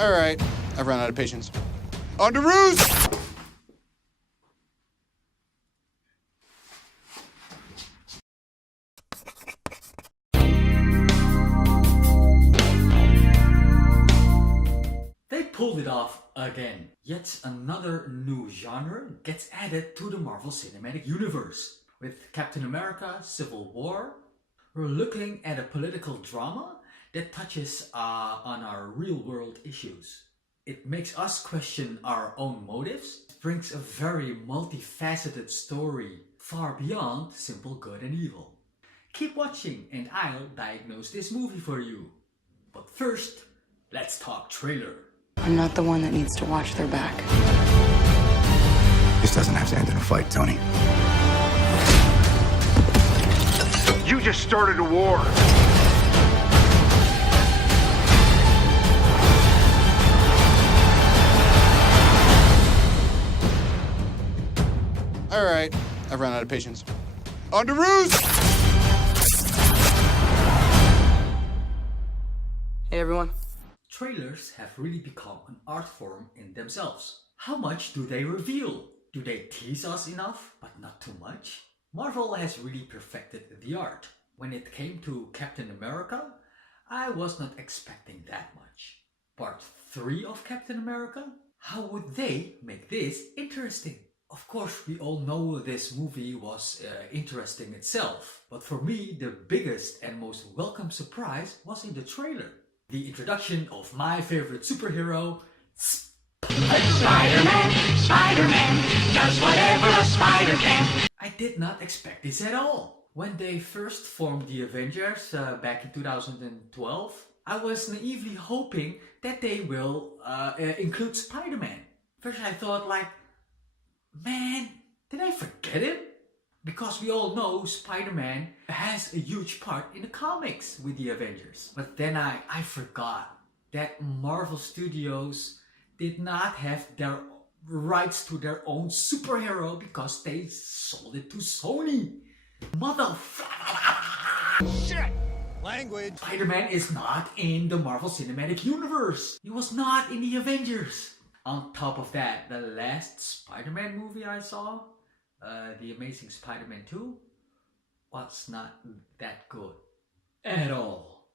All right, I've run out of patience. On to ruse! They pulled it off again. Yet another new genre gets added to the Marvel Cinematic Universe. With Captain America Civil War, we're looking at a political drama that touches on our real-world issues. It makes us question our own motives. It brings a very multifaceted story, far beyond simple good and evil. Keep watching and I'll diagnose this movie for you. But first, let's talk trailer. I'm not the one that needs to watch their back. This doesn't have to end in a fight, Tony. You just started a war. All right, I've run out of patience. On to ruse! Hey, everyone. Trailers have really become an art form in themselves. How much do they reveal? Do they tease us enough, but not too much? Marvel has really perfected the art. When it came to Captain America, I was not expecting that much. Part 3 of Captain America? How would they make this interesting? Of course, we all know this movie was interesting itself, but for me, the biggest and most welcome surprise was in the trailer. The introduction of my favorite superhero, Spiderman, Spiderman, does whatever a spider can. I did not expect this at all. When they first formed the Avengers back in 2012, I was naively hoping that they will include Spider-Man. First I thought like, man, did I forget him? Because we all know Spider-Man has a huge part in the comics with the Avengers. But then I forgot that Marvel Studios did not have their rights to their own superhero because they sold it to Sony. Motherfucker! Shit! Language! Spider-Man is not in the Marvel Cinematic Universe. He was not in the Avengers. On top of that, the last Spider-Man movie I saw, The Amazing Spider-Man 2, was not that good at all.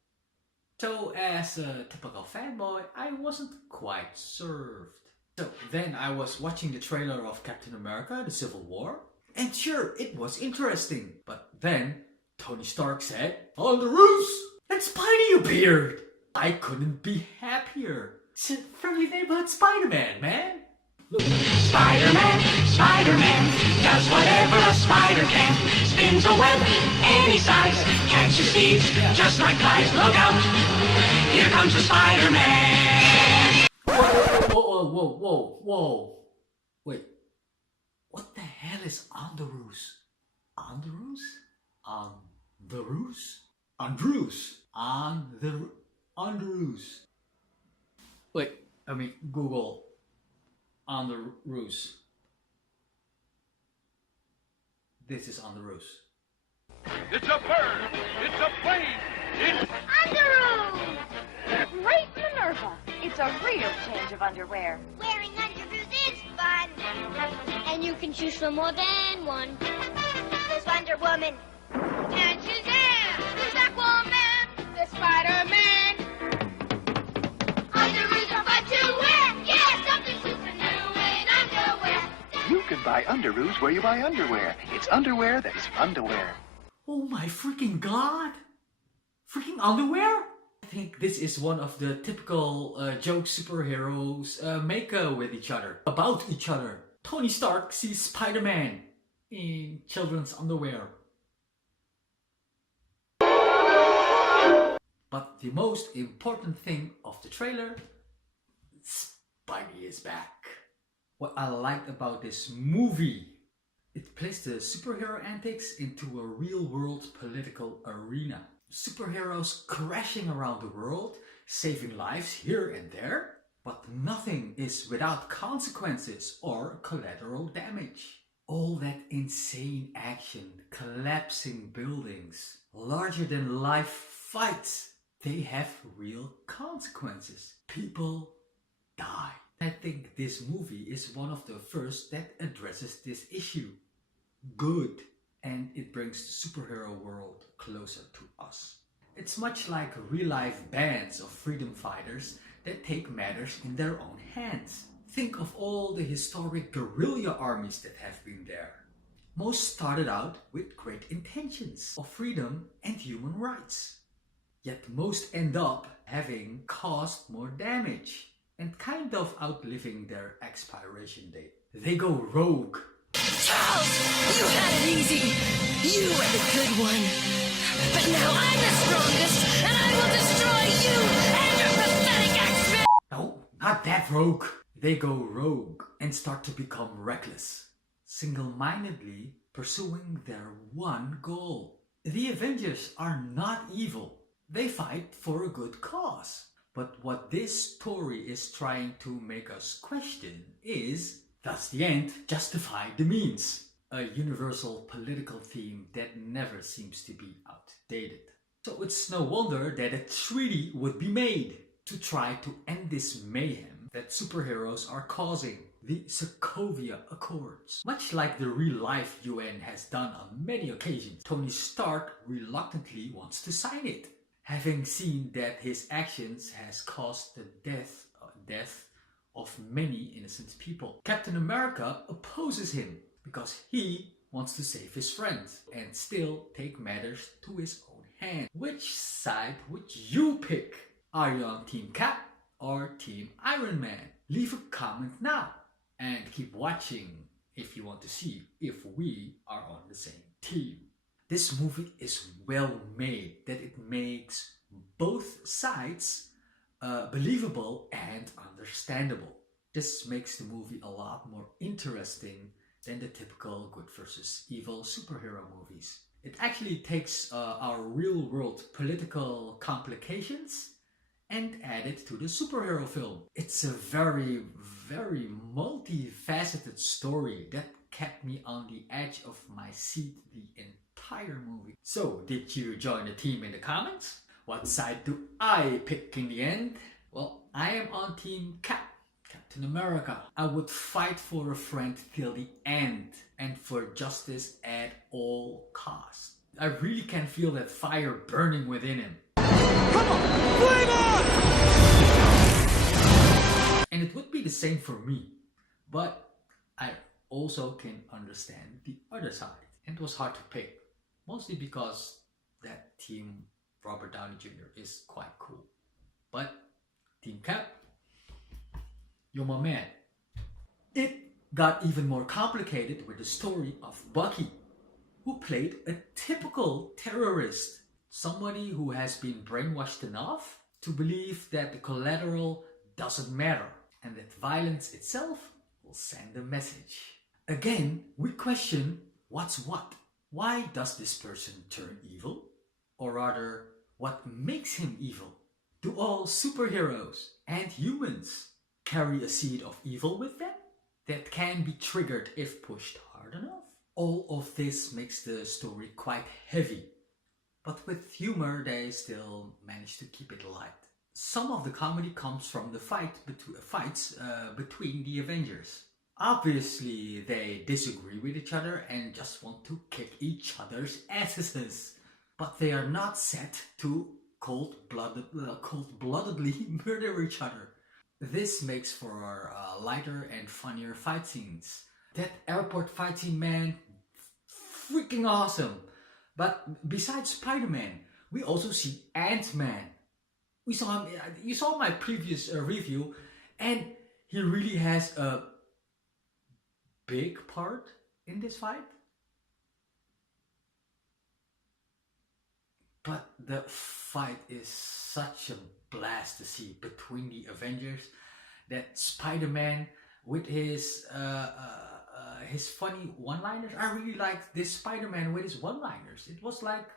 So as a typical fanboy, I wasn't quite served. So then I was watching the trailer of Captain America, the Civil War, and sure, it was interesting. But then Tony Stark said, "On the roof!" and Spidey appeared. I couldn't be happier. It's a friendly neighborhood Spider-Man, man. Look. Spider-Man, Spider-Man, does whatever a spider can. Spins a web any size, catches thieves just like flies. Look out, here comes the Spider-Man. Whoa. Wait, what the hell is on the roost? On the roost? On the roost? On roost? On the roost. Wait, I mean, Google on the roost. This is on the roost. It's a bird. It's a plane. It's Underoos! Great Minerva! It's a real change of underwear. Wearing underoos is fun. And you can choose from more than one. There's Wonder Woman. And Shazam! There's Aquaman! There's Spider-Man! Underoos are fun to wear! Yeah, something super new in underwear! You can buy underoos where you buy underwear. It's underwear that is fun to wear. Oh my freaking god! Freaking underwear? I think this is one of the typical jokes superheroes make with each other, about each other. Tony Stark sees Spider-Man in children's underwear. But the most important thing of the trailer, Spidey is back. What I liked about this movie, it placed the superhero antics into a real-world political arena. Superheroes crashing around the world, saving lives here and there, but nothing is without consequences or collateral damage. All that insane action, collapsing buildings, larger-than-life fights, they have real consequences. People I think this movie is one of the first that addresses this issue. Good. And it brings the superhero world closer to us. It's much like real-life bands of freedom fighters that take matters in their own hands. Think of all the historic guerrilla armies that have been there. Most started out with great intentions of freedom and human rights. Yet most end up having caused more damage and kind of outliving their expiration date. They go rogue. Charles, you had it easy. You were the good one. But now I'm the strongest, and I will destroy you and your pathetic X-Men! No, not that rogue. They go rogue and start to become reckless, single-mindedly pursuing their one goal. The Avengers are not evil. They fight for a good cause. But what this story is trying to make us question is, does the end justify the means? A universal political theme that never seems to be outdated. So it's no wonder that a treaty would be made to try to end this mayhem that superheroes are causing. The Sokovia Accords. Much like the real-life UN has done on many occasions, Tony Stark reluctantly wants to sign it, having seen that his actions has caused the death of many innocent people. Captain America opposes him because he wants to save his friends and still take matters to his own hand. Which side would you pick? Are you on Team Cap or Team Iron Man? Leave a comment now and keep watching if you want to see if we are on the same team. This movie is well made, that it makes both sides believable and understandable. This makes the movie a lot more interesting than the typical good versus evil superhero movies. It actually takes our real world political complications and add it to the superhero film. It's a very, very multifaceted story that kept me on the edge of my seat the entire movie. So, did you join the team in the comments? What side do I pick in the end? Well, I am on Team Cap, Captain America. I would fight for a friend till the end and for justice at all costs. I really can feel that fire burning within him. Come on, flame on! And it would be the same for me, but I also can understand the other side. And it was hard to pick, mostly because that Team Robert Downey Jr. is quite cool. But Team Cap, you're my man. It got even more complicated with the story of Bucky, who played a typical terrorist. Somebody who has been brainwashed enough to believe that the collateral doesn't matter and that violence itself will send a message. Again, we question what's what. Why does this person turn evil? Or rather, what makes him evil? Do all superheroes and humans carry a seed of evil with them that can be triggered if pushed hard enough? All of this makes the story quite heavy. But with humor, they still manage to keep it light. Some of the comedy comes from the fights between the Avengers. Obviously, they disagree with each other and just want to kick each other's asses. But they are not set to cold-bloodedly murder each other. This makes for lighter and funnier fight scenes. That airport fight scene, man, freaking awesome. But besides Spider-Man, we also see Ant-Man. We saw him, you saw my previous review, and he really has a big part in this fight. But the fight is such a blast to see between the Avengers. That Spider-Man with his funny one-liners. I really liked this Spider-Man with his one-liners. It was like,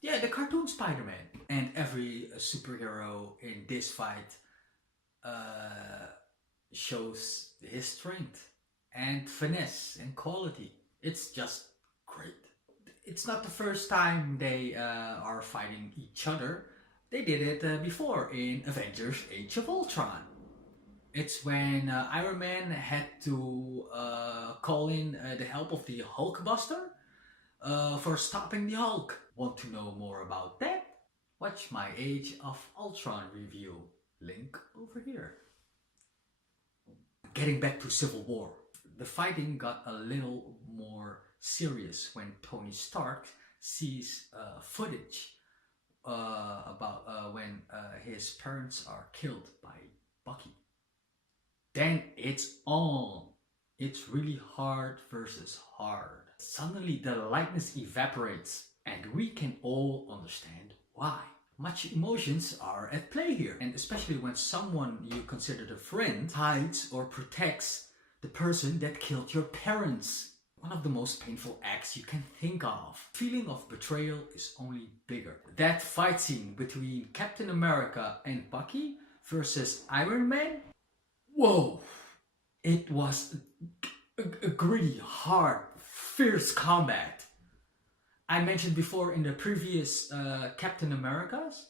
yeah, the cartoon Spider-Man. And every superhero in this fight shows his strength and finesse and quality. It's just great. It's not the first time they are fighting each other. They did it before in Avengers Age of Ultron. It's when Iron Man had to call in the help of the Hulkbuster for stopping the Hulk. Want to know more about that? Watch my Age of Ultron review. Link over here. Getting back to Civil War. The fighting got a little more serious when Tony Stark sees footage about when his parents are killed by Bucky. Then it's on. It's really hard versus hard. Suddenly the lightness evaporates and we can all understand why. Much emotions are at play here, and especially when someone you considered a friend hides or protects the person that killed your parents. One of the most painful acts you can think of. Feeling of betrayal is only bigger. That fight scene between Captain America and Bucky versus Iron Man. Whoa! It was a gritty, hard, fierce combat. I mentioned before in the previous Captain Americas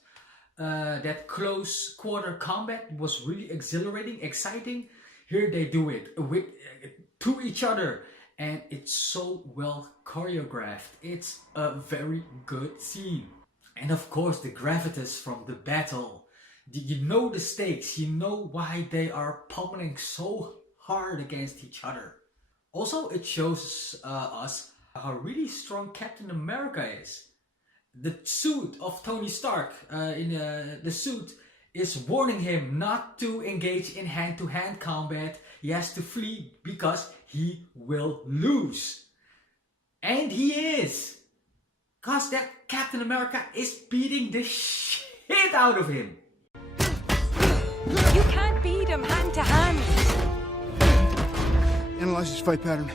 that close quarter combat was really exhilarating, exciting. Here they do it with to each other, and it's so well choreographed. It's a very good scene. And of course the gravitas from the battle. You know the stakes, you know why they are pummeling so hard against each other. Also, it shows us how really strong Captain America is. The suit of Tony Stark, the suit is warning him not to engage in hand-to-hand combat. He has to flee because he will lose. And he is. Cause that Captain America is beating the shit out of him. You can't beat him hand to hand. Analyze his fight pattern.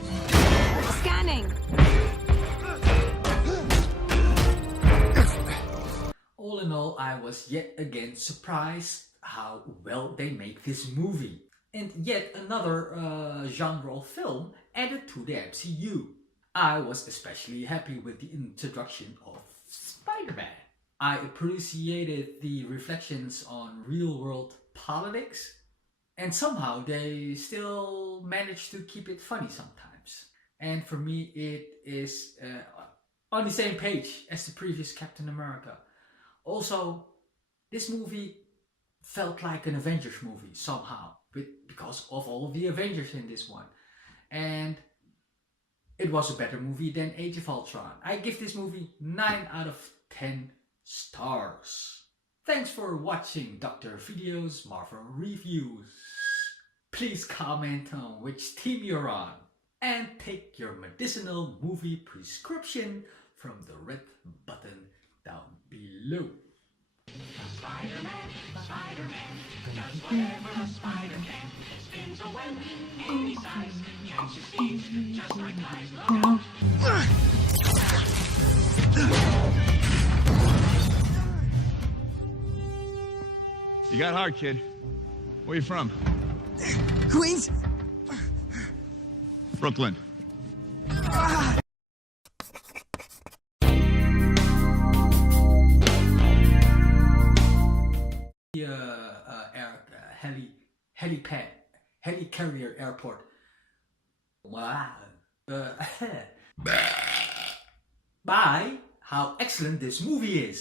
Scanning. All in all, I was yet again surprised how well they make this movie. And yet another genre of film added to the MCU. I was especially happy with the introduction of Spider-Man. I appreciated the reflections on real-world politics, and somehow they still managed to keep it funny sometimes. And for me, it is on the same page as the previous Captain America. Also, this movie felt like an Avengers movie somehow, because of all of the Avengers in this one. And it was a better movie than Age of Ultron. I give this movie 9 out of 10 stars. Thanks for watching Dr. Video's Marvel Reviews. Please comment on which team you're on. And take your medicinal movie prescription from the red button down below. Spider-Man, Spider-Man, does whatever a spider can. Spins a web any size, catches thieves just like flies. Look out! You got heart, kid. Where you from? Queens? Brooklyn. Helicarrier airport. Wow. By how excellent this movie is.